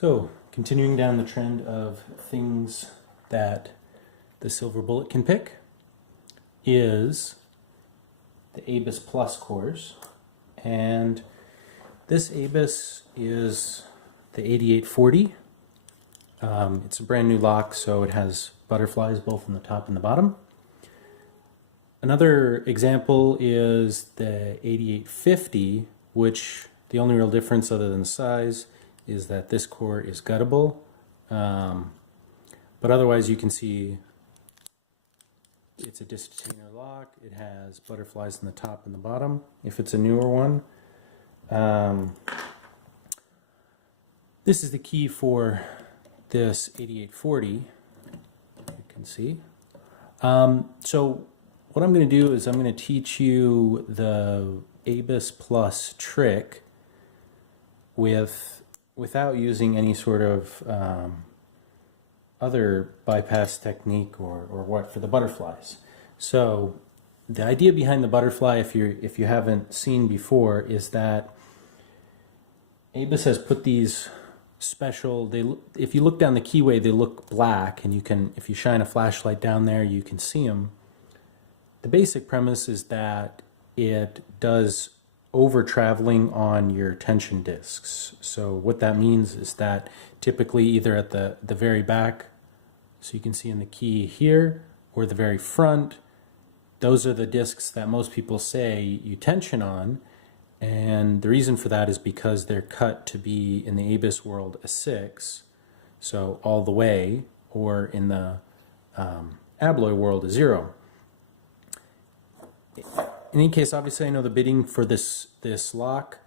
So, continuing down the trend of things that the silver bullet can pick is the ABUS Plus cores. And this ABUS is the 8840. It's a brand new lock, so it has butterflies both on the top and the bottom. Another example is the 8850, which the only real difference other than size is that this core is guttable. But otherwise you can see it's a disc-detainer lock. It has butterflies on the top and the bottom if it's a newer one. This is the key for this 8840, you can see. So what I'm going to do is I'm going to teach you the ABUS Plus trick without using any sort of other bypass technique or what for the butterflies. So the idea behind the butterfly, if you haven't seen before, is that ABUS has put these special, if you look down the keyway, they look black, and you can, if you shine a flashlight down there, you can see them. The basic premise is that it does over traveling on your tension discs. So what that means is that typically either at the very back, so you can see in the key here, or the very front, those are the discs that most people say you tension on. And the reason for that is because they're cut to be, in the ABUS world, a 6, so all the way, or in the Abloy world, a 0. In any case, obviously I know the bidding for this lock.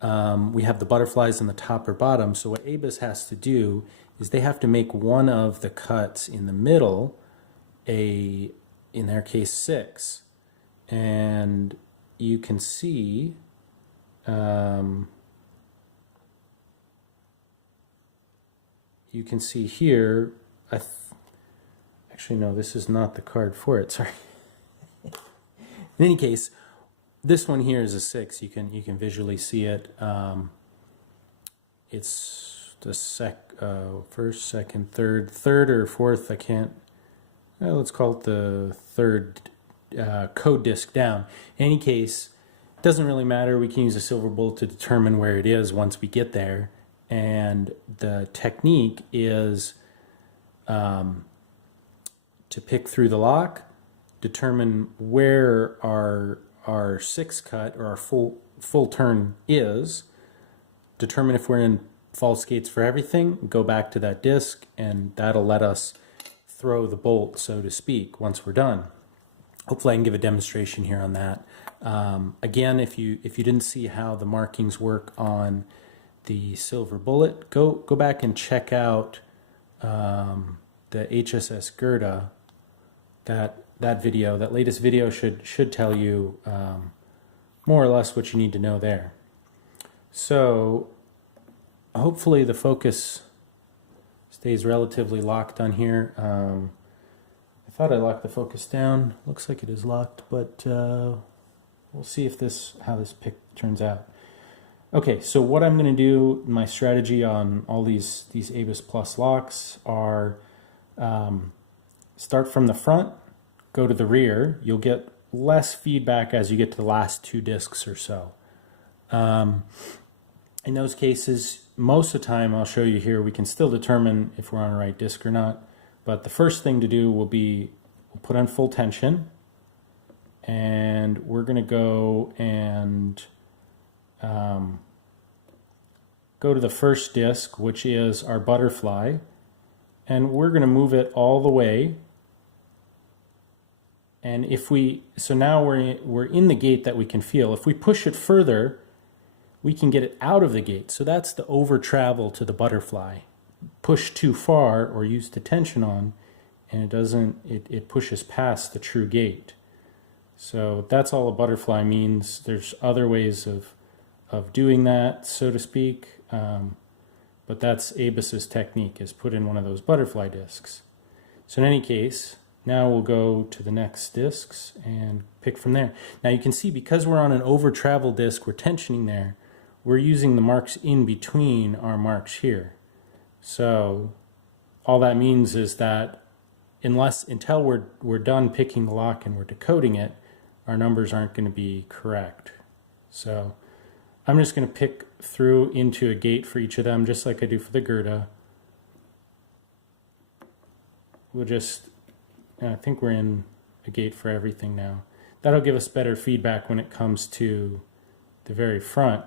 We have the butterflies in the top or bottom, so what ABUS has to do is they have to make one of the cuts in the middle in their case, 6. And you can see here, actually no, this is not the card for it, sorry. In any case, this one here is a 6. You can visually see it. It's the first, second, third or fourth. I can't. Let's call it the third code disk down. In any case, it doesn't really matter. We can use a silver bullet to determine where it is once we get there. And the technique is to pick through the lock, determine where our 6 cut or our full turn is, determine if we're in false gates for everything, go back to that disc, and that'll let us throw the bolt, so to speak, once we're done. Hopefully I can give a demonstration here on that. Again, if you didn't see how the markings work on the silver bullet, go back and check out the HSS Gerda. That video, that latest video should tell you more or less what you need to know there. So hopefully the focus stays relatively locked on here. I thought I locked the focus down. Looks like it is locked, but we'll see if how this pick turns out. Okay, so what I'm going to do, my strategy on all these ABUS Plus locks are start from the front, go to the rear. You'll get less feedback as you get to the last 2 discs or so. In those cases, most of the time, I'll show you here, we can still determine if we're on the right disc or not. But the first thing to do will be, we'll put on full tension, and we're going to go and go to the first disc, which is our butterfly, and we're going to move it all the way. And so now we're in the gate that we can feel. If we push it further, we can get it out of the gate. So that's the over travel to the butterfly. Push too far or use the tension on, and it pushes past the true gate. So that's all a butterfly means. There's other ways of doing that, so to speak, but that's ABUS's technique, is put in one of those butterfly discs. So in any case, now we'll go to the next discs and pick from there. Now you can see, because we're on an over travel disc, we're tensioning there. We're using the marks in between our marks here. So all that means is that until we're done picking the lock and we're decoding it, our numbers aren't going to be correct. So I'm just going to pick through into a gate for each of them, just like I do for the Gerda. I think we're in a gate for everything now. That'll give us better feedback when it comes to the very front.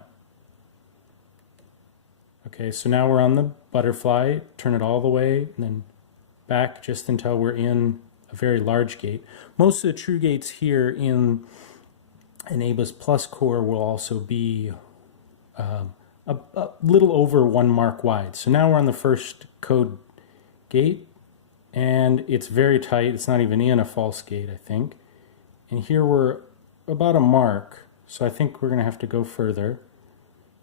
Okay, so now we're on the butterfly, turn it all the way, and then back just until we're in a very large gate. Most of the true gates here in an ABUS Plus core will also be a little over 1 mark wide. So now we're on the first code gate, and it's very tight. It's not even in a false gate, I think. And here we're about a mark, so I think we're going to have to go further.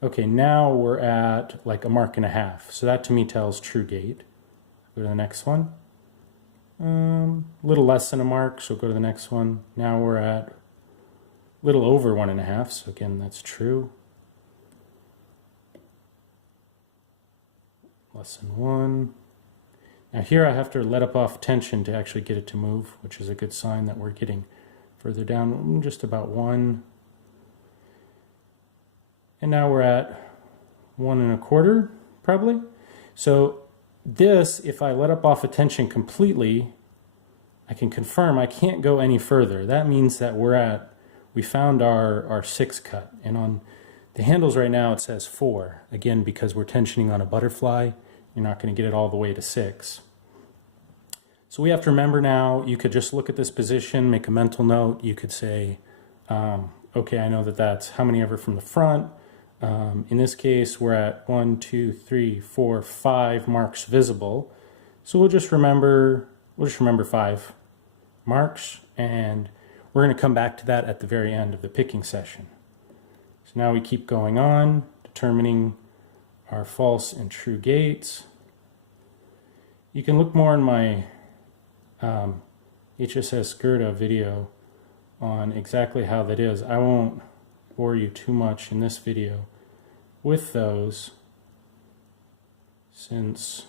Okay, now we're at like 1.5 marks. So that to me tells true gate. Go to the next one. A little less than a mark, so go to the next one. Now we're at a little over 1.5, so again, that's true. Less than 1. Now here I have to let up off tension to actually get it to move, which is a good sign that we're getting further down, just about 1. And now we're at 1.25, probably. So this, if I let up off of tension completely, I can confirm I can't go any further. That means that we found our 6 cut. And on the handles right now it says 4. Again, because we're tensioning on a butterfly, you're not going to get it all the way to 6. So we have to remember now, you could just look at this position, make a mental note. You could say, okay, I know that that's how many ever from the front. In this case, we're at 1, 2, 3, 4, 5 marks visible. So we'll just remember 5 marks, and we're going to come back to that at the very end of the picking session. So now we keep going on, determining our false and true gates. You can look more in my HSS Gerda video on exactly how that is. I won't bore you too much in this video with those, since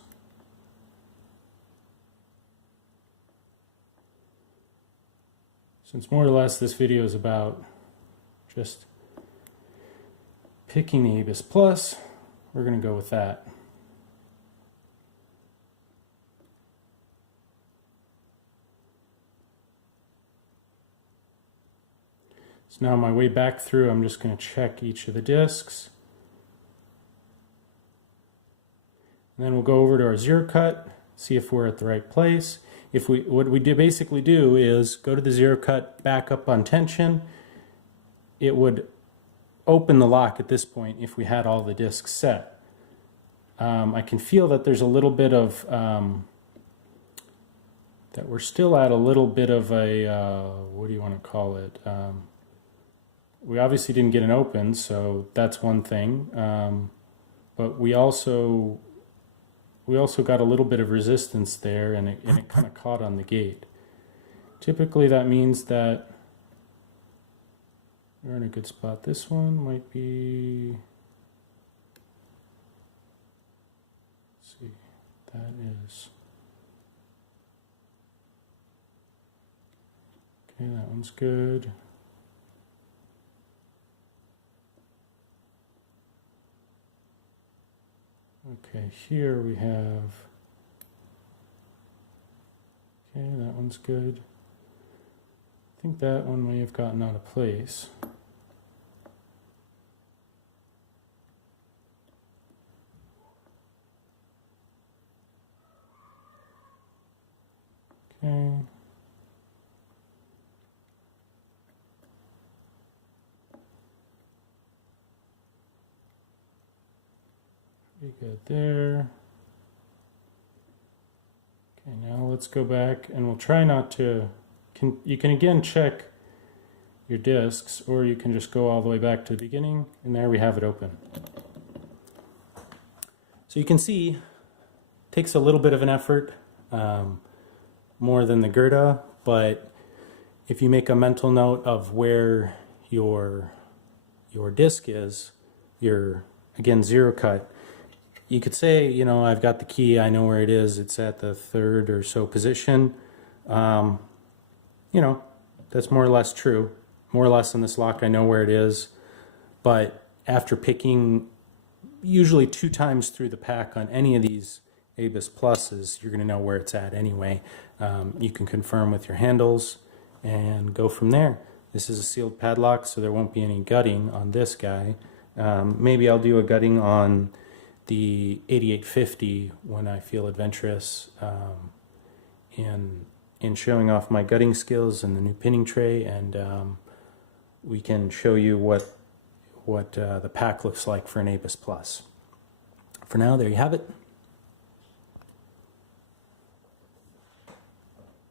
more or less this video is about just picking the ABUS Plus. We're going to go with that. So now on my way back through, I'm just going to check each of the discs. And then we'll go over to our 0 cut, see if we're at the right place. What we basically do is go to the 0 cut, back up on tension. It would open the lock at this point if we had all the discs set. I can feel that there's a little bit of, that we're still at a little bit of a, what do you want to call it? We obviously didn't get an open, so that's one thing. But we also got a little bit of resistance there, and it kind of caught on the gate. Typically that means that we're in a good spot. This one might be, let's see, that is, okay, that one's good. Okay, here we have, okay, that one's good. I think that one may have gotten out of place. Okay. Pretty good there. Okay, now let's go back and we'll try not to, you can again check your discs, or you can just go all the way back to the beginning, and there we have it open. So you can see it takes a little bit of an effort, more than the Gerda, but if you make a mental note of where your disc is, your, again, 0 cut, you could say, you know, I've got the key, I know where it is, it's at the third or so position. You know, that's more or less true. More or less in this lock, I know where it is. But after picking usually 2 times through the pack on any of these ABIS Pluses, you're going to know where it's at anyway. You can confirm with your handles and go from there. This is a sealed padlock, so there won't be any gutting on this guy. Maybe I'll do a gutting on the 8850 when I feel adventurous in showing off my gutting skills and the new pinning tray, and we can show you what the pack looks like for an ABIS Plus. For now, there you have it.